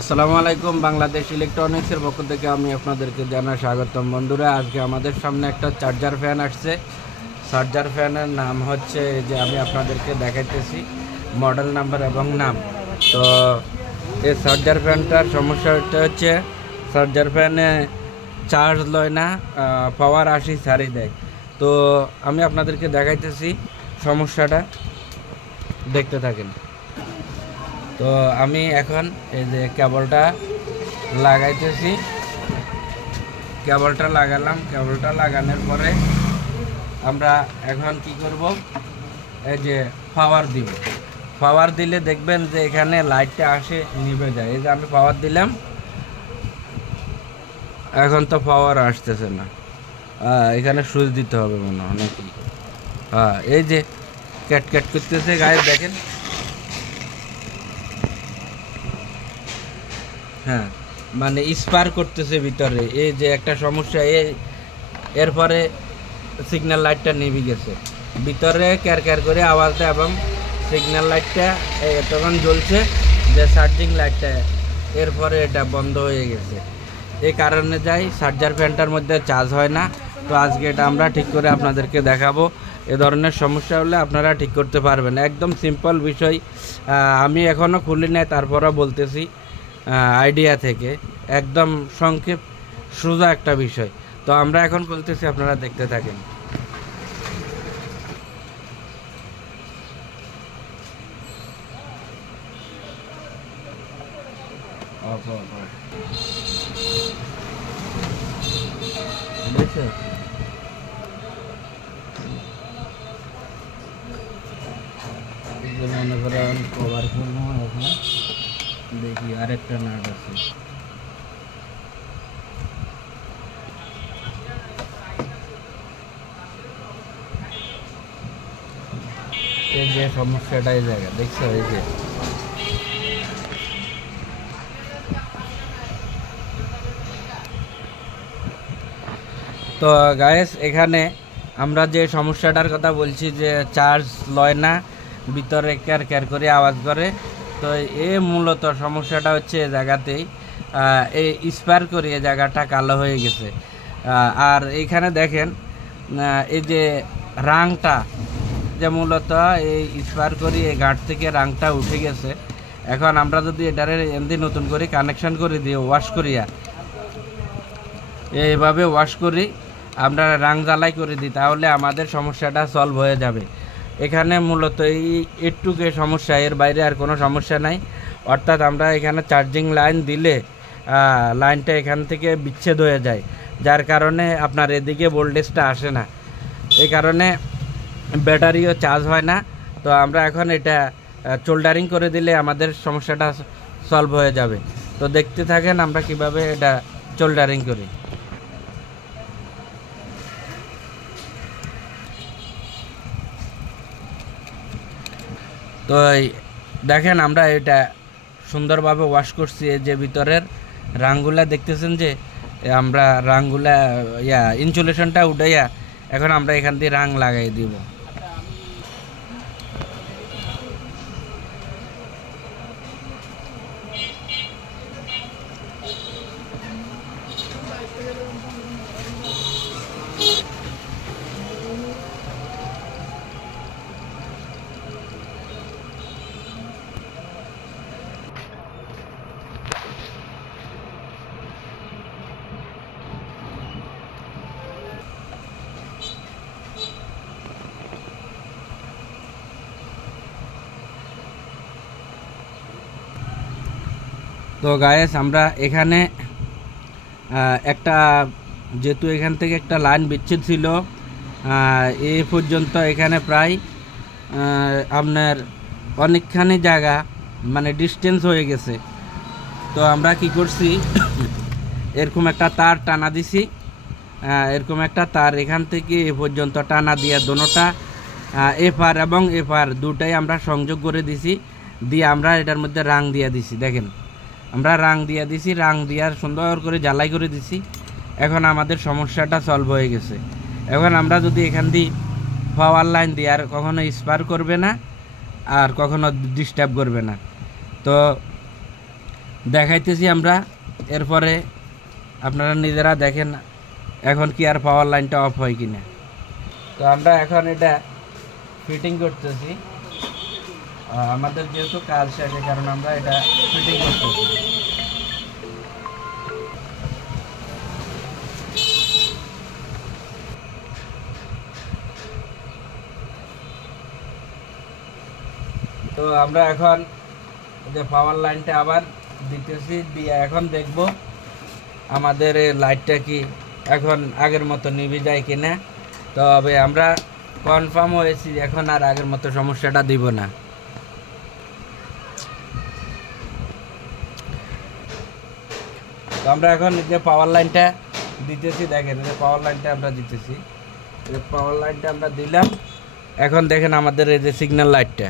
আসসালামু আলাইকুম। বাংলাদেশ ইলেকট্রনিক্সের পক্ষ থেকে আমি আপনাদেরকে জানাই স্বাগতম। বন্ধুরা, আজকে আমাদের সামনে একটা চার্জার ফ্যান আসছে। চার্জার ফ্যানের নাম হচ্ছে, যে আমি আপনাদেরকে দেখাইতেছি মডেল নাম্বার এবং নাম। তো এই চার্জার ফ্যানটার সমস্যাটা হচ্ছে চার্জার ফ্যানে চার্জ লয় না, পাওয়ার 80 ছাড়ি দেয়। তো আমি আপনাদেরকে দেখাইতেছি সমস্যাটা, দেখতে থাকেন। তো আমি এখন এই যে কেবলটা লাগাইতেছি, কেবলটা লাগালাম। কেবলটা লাগানোর পরে আমরা এখন কি করব, এই যে পাওয়ার দিব। পাওয়ার দিলে দেখবেন যে এখানে লাইটটা আসে, নিভে যায়। এই যে আমি পাওয়ার দিলাম, এখন তো পাওয়ার আসতেছে না। এখানে সুইচ দিতে হবে মনে হয় নাকি। এই যে ক্যাট ক্যাট করতেছে গায়ে, দেখেন। হ্যাঁ, মানে স্পার করতেছে ভিতরে। এই যে একটা সমস্যা, এরপরে সিগন্যাল লাইটটা নিভে গেছে, ভিতরে ক্যার ক্যার করে আওয়াজ দেয় এবং সিগন্যাল লাইটটা তখন জ্বলছে, যে চার্জিং লাইটটা, এরপরে এটা বন্ধ হয়ে গেছে। এই কারণে যাই চার্জার ফ্যানটার মধ্যে চার্জ হয় না। তো আজকে এটা আমরা ঠিক করে আপনাদেরকে দেখাবো। এ ধরনের সমস্যা হলে আপনারা ঠিক করতে পারবেন, একদম সিম্পল বিষয়। আমি এখনও খুলি নাই, তারপরও বলতেছি আইডিয়া থেকে, একদম সংক্ষেপ সোজা একটা বিষয়। তো আমরা এখন বলতেছি, আপনারা দেখতে থাকেন। মনে করেন কভার করবো, এখন দেখি আরেকটা নাট আছে। এই যে সমস্যাটা, এই জায়গা দেখছো, এই যে তো গায়েস, এখানে আমরা যে সমস্যাটার কথা বলছি, যে চার্জ লয় না, ভিতরে ক্যার ক্যার করে আওয়াজ করে। তো মূলত সমস্যাটা হচ্ছে এই জায়গাতেই, এই স্পার করে এই জায়গাটা কালো হয়ে গেছে। আর এইখানে দেখেন, এই যে রাংটা, যে মূলত এই স্পার করি এই গাঁট থেকে রাংটা উঠে গেছে। এখন আমরা যদি এটারে এমনি নতুন করে কানেকশন করে দিই, ওয়াশ করিয়া এইভাবে ওয়াশ করি, আমরা রাং জ্বালাই করে দিই, তাহলে আমাদের সমস্যাটা সলভ হয়ে যাবে। এখানে মূলত এই একটুকে সমস্যা, এর বাইরে আর কোনো সমস্যা নাই। অর্থাৎ আমরা এখানে চার্জিং লাইন দিলে লাইনটা এখান থেকে বিচ্ছেদ হয়ে যায়, যার কারণে আপনার এদিকে ভোল্টেজটা আসে না। এই কারণে ব্যাটারিও চার্জ হয় না। তো আমরা এখন এটা সোল্ডারিং করে দিলে আমাদের সমস্যাটা সলভ হয়ে যাবে। তো দেখতে থাকেন আমরা কিভাবে এটা সোল্ডারিং করি। তো দেখেন, আমরা এটা সুন্দরভাবে ওয়াশ করছি। এই যে ভিতরের রাংগুলা দেখতেছেন, যে আমরা রাংগুলা ইনসুলেশনটা উঠাইয়া এখন আমরা এখান দিয়ে রাং লাগাই দিব। তো গায়েস, আমরা এখানে একটা, যেহেতু এখান থেকে একটা লাইন বিচ্ছেদ ছিল, এই পর্যন্ত এখানে প্রায় আপনার অনেকখানি জায়গা, মানে ডিস্টেন্স হয়ে গেছে। তো আমরা কি করছি, এরকম একটা তার টানা দিছি, এরকম একটা তার এখান থেকে এ পর্যন্ত টানা দিয়ে দোনোটা এপার এবং এপার দুটাই আমরা সংযোগ করে দিছি। দিয়ে আমরা এটার মধ্যে রাং দিয়ে দিছি। দেখেন, আমরা রাং দিয়ে দিছি, রাং দেওয়ার সুন্দর করে জ্বালাই করে দিছি। এখন আমাদের সমস্যাটা সলভ হয়ে গেছে। এখন আমরা যদি এখান দিয়ে পাওয়ার লাইন দিই, আর কখনো স্পার করবে না, আর কখনো ডিস্টার্ব করবে না। তো দেখাইতেছি আমরা, এরপরে আপনারা নিজেরা দেখেন এখন কি আর পাওয়ার লাইনটা অফ হয় কিনা। তো আমরা এখন এটা ফিটিং করতেছি, আমাদের যেহেতু কাজ শেষ কারণ আমরা এটা ফিটিং করতেছি। তো আমরা এখন যে পাওয়ার লাইনটা আবার দিতেছি, দিয়ে এখন দেখব আমাদের এই লাইটটা কি এখন আগের মতো নিভে যায় কিনা। তবে আমরা কনফার্ম হয়েছি এখন আর আগের মতো সমস্যাটা দিব না। তো আমরা এখন যে পাওয়ার লাইনটা দিতেছি, দেখেন যে পাওয়ার লাইনটা আমরা দিতেছি, পাওয়ার লাইনটা আমরা দিলাম। এখন দেখেন আমাদের এই যে সিগন্যাল লাইটটা,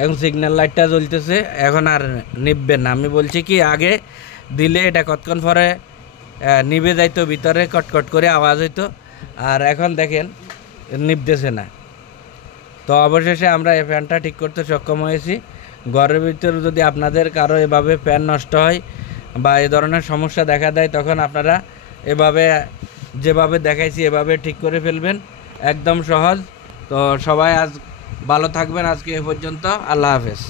এখন সিগন্যাল লাইটটা জ্বলতেছে, এখন আর নিববে না। আমি বলছি কি আগে দিলে এটা কতক্ষণ পরে নিভে যাইতো, ভিতরে কটকট করে আওয়াজ হইতো, আর এখন দেখেন নিভতেছে না। তো অবশেষে আমরা এই ফ্যানটা ঠিক করতে সক্ষম হয়েছি। ঘরের ভিতরে যদি আপনাদের কারো এভাবে ফ্যান নষ্ট হয় বা এ ধরনের সমস্যা দেখা দেয়, তখন আপনারা এভাবে যেভাবে দেখাইছি এভাবে ঠিক করে ফেলবেন, একদম সহজ। তো সবাই আজ ভালো থাকবেন, আজকে এ পর্যন্ত, আল্লাহ হাফেজ।